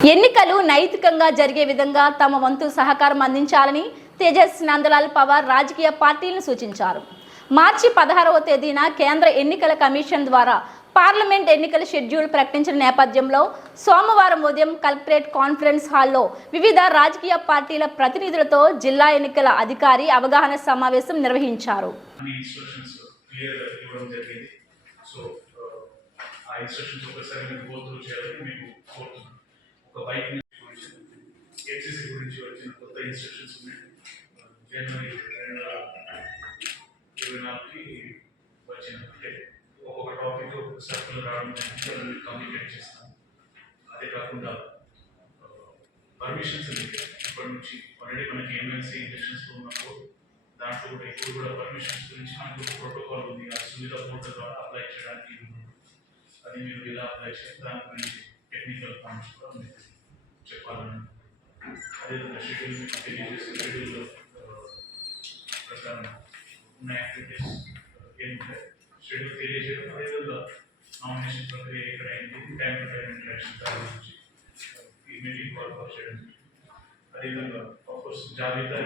ఎన్నికలు నైతికంగా జరిగే విధంగా తమ వంతు సహకారం అందించాలని తేజస్ నందలాల్ పవార్ రాజకీయ పార్టీలను సూచించారు. మార్చి పదహారవ తేదీన కేంద్ర ఎన్నికల కమిషన్ ద్వారా పార్లమెంట్ ఎన్నికల షెడ్యూల్ ప్రకటించిన నేపథ్యంలో సోమవారం ఉదయం కలెక్టరేట్ కాన్ఫరెన్స్ హాల్లో వివిధ రాజకీయ పార్టీల ప్రతినిధులతో జిల్లా ఎన్నికల అధికారి అవగాహన సమావేశం నిర్వహించారు. సో ఆ ఇన్స్ట్రక్షన్స్ ఒకసారి గో త్రూ చేయాలని మీకు కోరుతున్నాను. ఒక బైక్ గురించి హెచ్సిసి గురించి వచ్చిన కొత్త ఇన్స్ట్రక్షన్స్ ఉన్నాయి జనవరి రెండు వేల ఇరవై నాలుగుకి వచ్చిన అంటే ఒక్కొక్క టాపిక్ ఒక్కొక్క సర్కిల్ రావడం జరిగింది కమ్యూనికేట్ చేస్తాం అదే కాకుండా పర్మిషన్స్ ఇప్పటి నుంచి ఆల్రెడీ మనకి ఎమ్మెల్సీ ఎలక్షన్స్ ఉన్నప్పుడు దాంట్లో కూడా ఇప్పుడు కూడా పర్మిషన్స్ గురించి మనకు ఒక ప్రోటోకాల్ ఉంది ఆ సువిధ పోర్టల్ ద్వారా అప్లై చేయడానికి ఇది ఉంది. అది మీరు ఇలా అప్లై చేస్తే దాని గురించి టెక్నికల్ పాయింట్స్ కూడా మీకు చెప్పాలని అదేవిధంగా షెడ్యూల్ మీకు తెలియజేసే షెడ్యూల్ ప్రకారం ఉన్న యాక్టివిటీస్ ఏముంటాయి షెడ్యూల్ తెలియజేయడం అదేవిధంగా నామినేషన్ ప్రక్రియ ఎక్కడ అయింది టైం టు టైం ఇంటరాక్షన్ దాని గురించి ఈ మీటింగ్ కాల్ చేయడం అదేవిధంగా ఆఫ్ కోర్స్ జాబితా